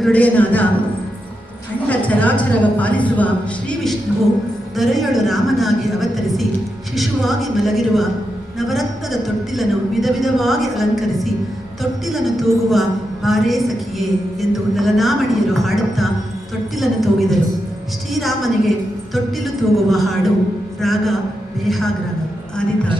ಜಗದೊಡೆಯನಾದ ಅಂಡ ಚರಾಚರವ ಪಾಲಿಸುವ ಶ್ರೀ ವಿಷ್ಣುವು ದೊರೆಯೊಳು ರಾಮನಾಗಿ ಅವತರಿಸಿ ಶಿಶುವಾಗಿ ಮಲಗಿರುವ ನವರತ್ನದ ತೊಟ್ಟಿಲನ್ನು ವಿಧ ವಿಧವಾಗಿ ಅಲಂಕರಿಸಿ ತೊಟ್ಟಿಲನ್ನು ತೂಗುವ ಬಾರೇ ಸಖಿಯೇ ಎಂದು ಲಲನಾಮಣಿಯರು ಹಾಡುತ್ತಾ ತೊಟ್ಟಿಲನ್ನು ತೂಗಿದರು. ಶ್ರೀರಾಮನಿಗೆ ತೊಟ್ಟಿಲು ತೂಗುವ ಹಾಡು ರಾಗ ಬೇಹಾಗ್ ರಾಗ ಆದಿತಾಳ.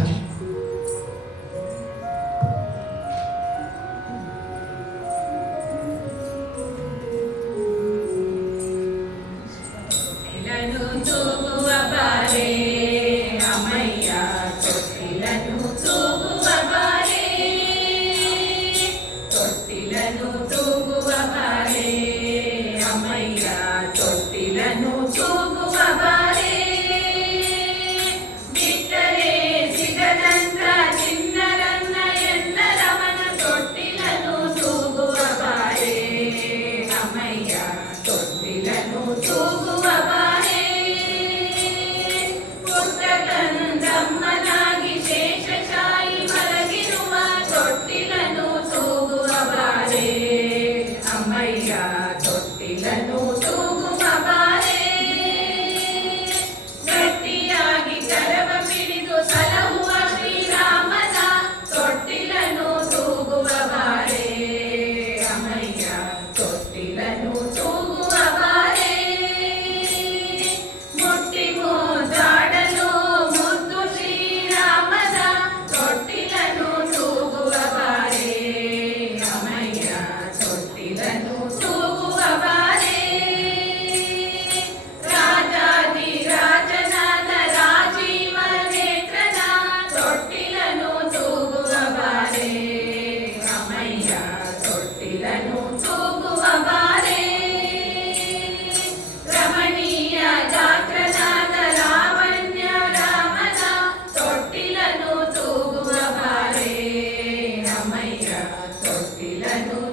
ತೊಟ್ಟಿಲನು